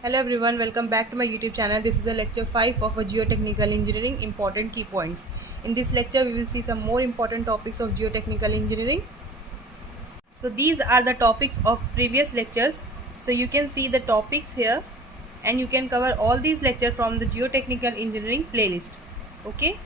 Hello everyone, welcome back to my YouTube channel. This is the lecture 5 of a geotechnical engineering important key points. In this lecture we will see some more important topics of geotechnical engineering. So these are the topics of previous lectures. So you can see the topics here and you can cover all these lectures from the geotechnical engineering playlist. Okay.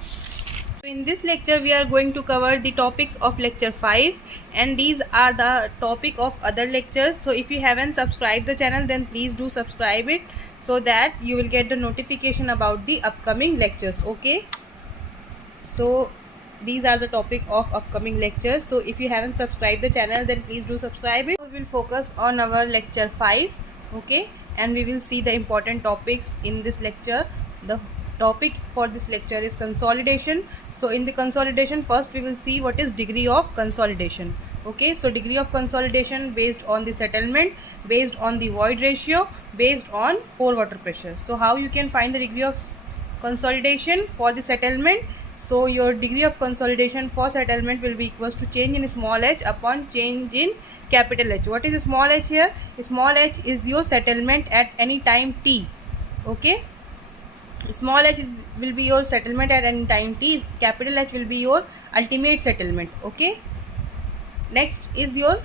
So in this lecture we are going to cover the topics of lecture 5 and these are the topic of other lectures. So if you haven't subscribed the channel, then please do subscribe it so that you will get the notification about the upcoming lectures. Okay, so these are the topic of upcoming lectures. So if you haven't subscribed the channel, then please do subscribe it. We will focus on our lecture 5. Okay, and we will see the important topics in this lecture. The topic for this lecture is consolidation. So in the consolidation, first we will see what is degree of consolidation. Okay, so degree of consolidation based on the settlement, based on the void ratio, based on pore water pressure. So how you can find the degree of consolidation for the settlement? So your degree of consolidation for settlement will be equals to change in small h upon change in capital H. What is small h here? Small h is your settlement at any time t. Okay, small h will be your settlement at any time t. Capital H will be your ultimate settlement. Okay, next is your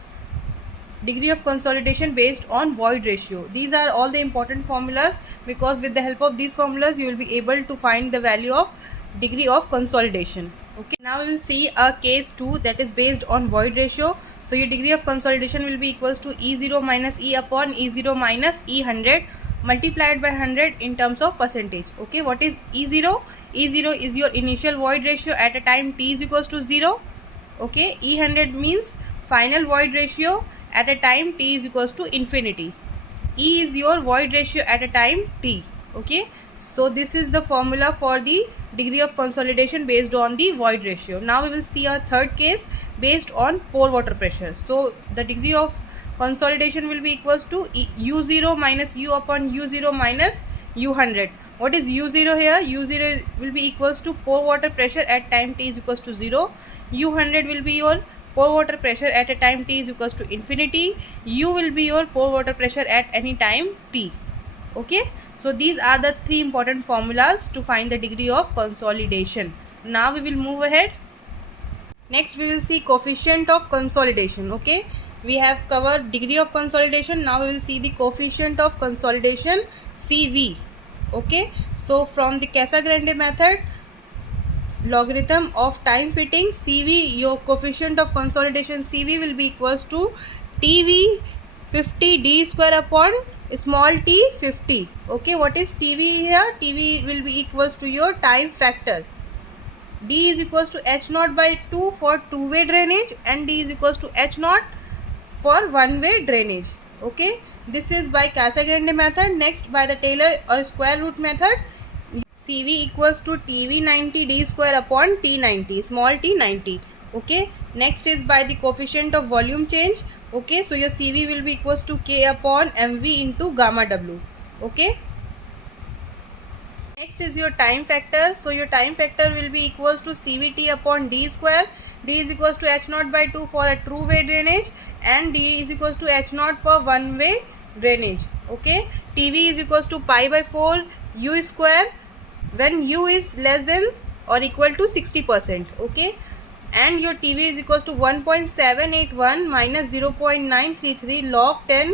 degree of consolidation based on void ratio. These are all the important formulas, because with the help of these formulas you will be able to find the value of degree of consolidation. Okay, now we will see a case 2 that is based on void ratio. So your degree of consolidation will be equals to E0 minus E upon E0 minus E100 multiplied by 100 in terms of percentage. Okay, what is E0? E0 is your initial void ratio at a time t is equals to 0. Okay, E100 means final void ratio at a time t is equals to infinity. E is your void ratio at a time t. Okay, so this is the formula for the degree of consolidation based on the void ratio. Now we will see a third case based on pore water pressure. So the degree of consolidation will be equals to U0 minus U upon U0 minus U100. What is U0 here? U0 will be equals to pore water pressure at time t is equals to 0. U100 will be your pore water pressure at a time t is equals to infinity. U will be your pore water pressure at any time t. Okay, so these are the three important formulas to find the degree of consolidation. Now we will move ahead. Next we will see coefficient of consolidation. Okay, we have covered degree of consolidation. Now we will see the coefficient of consolidation, CV. Okay, so from the Casagrande method, logarithm of time fitting CV, your coefficient of consolidation CV will be equals to TV 50 d square upon small t 50. Okay, what is TV here? TV will be equals to your time factor. D is equals to H naught by 2 for two-way drainage and D is equals to H naught for one-way drainage. Okay, this is by Casagrande method. Next, by the Taylor or square root method, CV equals to TV 90 d square upon T 90, small t 90. Okay, next is by the coefficient of volume change. Okay, so your CV will be equals to K upon MV into gamma W. Okay, next is your time factor. So your time factor will be equals to CVT upon D square. D is equals to H naught by 2 for a true way drainage and D is equals to H naught for one way drainage. Okay, TV is equals to pi by 4 U square when U is less than or equal to 60%. Okay, and your TV is equals to 1.781 minus 0.933 log 10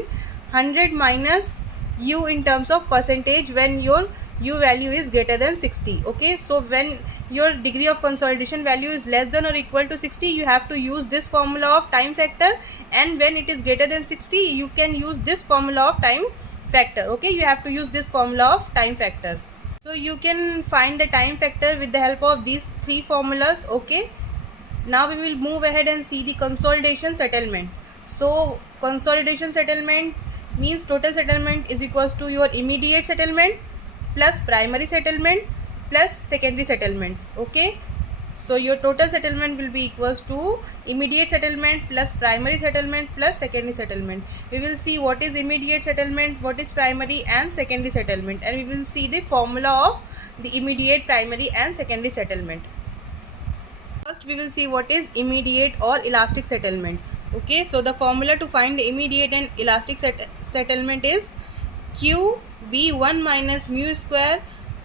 100 minus U in terms of percentage when your U value is greater than 60. Okay, so when your degree of consolidation value is less than or equal to 60, you have to use this formula of time factor, and when it is greater than 60, you can use this formula of time factor. Okay, you have to use this formula of time factor. So you can find the time factor with the help of these three formulas. Okay, now we will move ahead and see the consolidation settlement. So consolidation settlement means total settlement is equals to your immediate settlement plus primary settlement plus secondary settlement. Okay, so your total settlement will be equals to immediate settlement plus primary settlement plus secondary settlement. We will see what is immediate settlement, what is primary and secondary settlement, and we will see the formula of the immediate, primary and secondary settlement. First we will see what is immediate or elastic settlement. Okay, so the formula to find the immediate and elastic settlement is Q be 1 minus mu square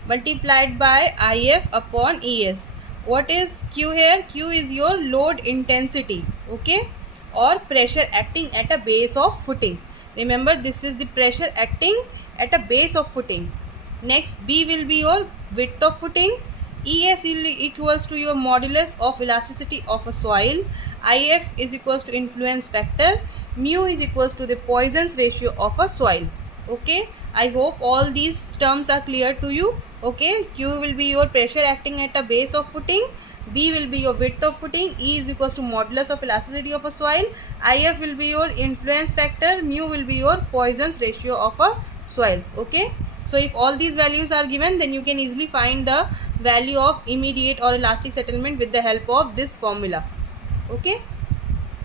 multiplied by IF upon ES. What is Q here? Q is your load intensity, okay, or pressure acting at a base of footing. Remember, this is the pressure acting at a base of footing. Next, B will be your width of footing. ES equals to your modulus of elasticity of a soil. IF is equals to influence factor. Mu is equals to the Poisson's ratio of a soil. Okay, I hope all these terms are clear to you. Okay, Q will be your pressure acting at a base of footing. B will be your width of footing. E is equals to modulus of elasticity of a soil. IF will be your influence factor. Mu will be your Poisson's ratio of a soil. Okay, so if all these values are given, then you can easily find the value of immediate or elastic settlement with the help of this formula. Okay.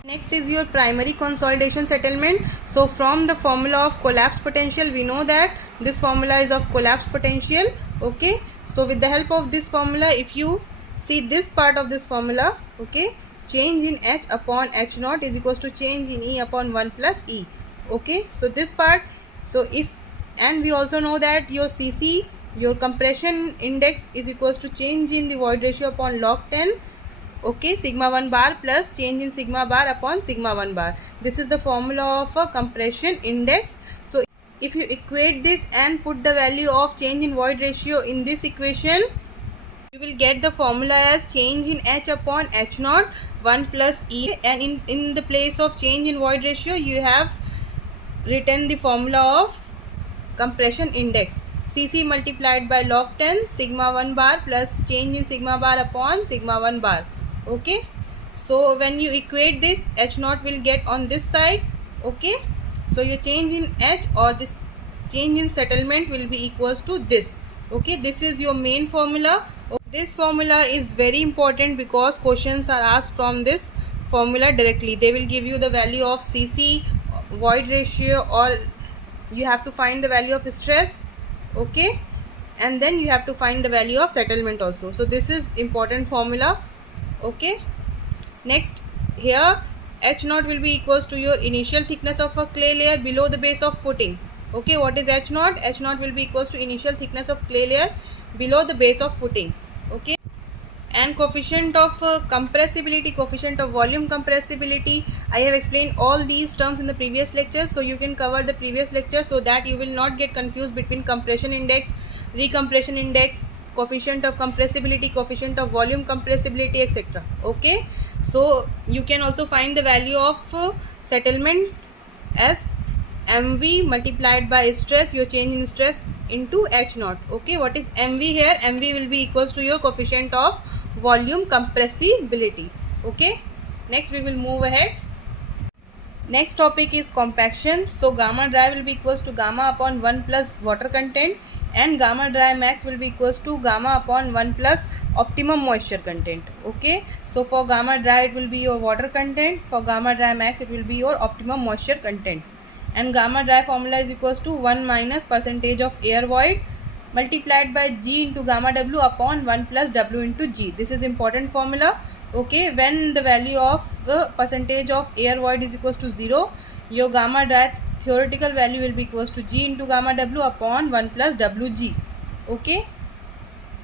Next is your primary consolidation settlement. So from the formula of collapse potential, we know that this formula is of collapse potential. Okay, so with the help of this formula, if you see this part of this formula, okay, change in H upon H naught is equals to change in E upon 1 plus E. Okay, so this part, so if, and we also know that your CC, your compression index, is equals to change in the void ratio upon log 10, okay, sigma 1 bar plus change in sigma bar upon sigma 1 bar. This is the formula of a compression index. So if you equate this and put the value of change in void ratio in this equation, you will get the formula as change in H upon H naught 1 plus E, and in the place of change in void ratio you have written the formula of compression index, Cc multiplied by log 10 sigma 1 bar plus change in sigma bar upon sigma 1 bar. Okay, so when you equate this, H naught will get on this side. Okay, so your change in H or this change in settlement will be equals to this. Okay, this is your main formula. This formula is very important because questions are asked from this formula directly. They will give you the value of Cc, void ratio, or you have to find the value of stress. Okay, and then you have to find the value of settlement also. So this is important formula. Okay, next here H naught will be equals to your initial thickness of a clay layer below the base of footing. Okay, what is H naught? H naught will be equals to initial thickness of clay layer below the base of footing. Okay, and coefficient of compressibility, coefficient of volume compressibility, I have explained all these terms in the previous lecture, so you can cover the previous lecture so that you will not get confused between compression index, recompression index, coefficient of compressibility, coefficient of volume compressibility, etc. Okay, so you can also find the value of settlement as mv multiplied by stress, your change in stress, into H naught. Okay, what is mv here? Mv will be equals to your coefficient of volume compressibility. Okay, next we will move ahead. Next topic is compaction. So gamma dry will be equals to gamma upon 1 plus water content, and gamma dry max will be equals to gamma upon 1 plus optimum moisture content. Okay, so for gamma dry it will be your water content, for gamma dry max it will be your optimum moisture content, and gamma dry formula is equals to 1 minus percentage of air void multiplied by G into gamma W upon 1 plus W into G. This is important formula. Okay, when the value of the percentage of air void is equals to 0, your gamma dry theoretical value will be equals to G into gamma W upon 1 plus WG. Okay,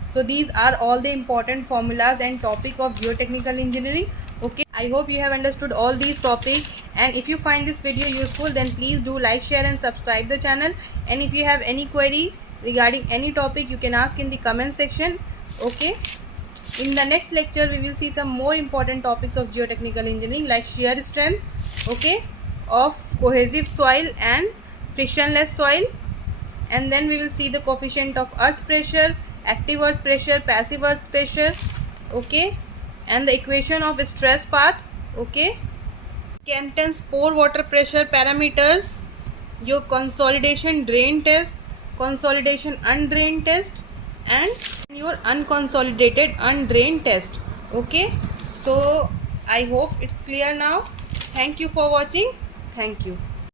so these are all the important formulas and topic of geotechnical engineering. Okay, I hope you have understood all these topics, and if you find this video useful, then please do like, share and subscribe the channel. And if you have any query regarding any topic, you can ask in the comment section. Okay, in the next lecture we will see some more important topics of geotechnical engineering like shear strength, okay, of cohesive soil and frictionless soil, and then we will see the coefficient of earth pressure, active earth pressure, passive earth pressure. Okay, and the equation of stress path. Okay, Kempton's pore water pressure parameters, your consolidation drain test, consolidation undrained test, and your unconsolidated undrained test. Okay, so I hope it's clear now. Thank you for watching. Thank you.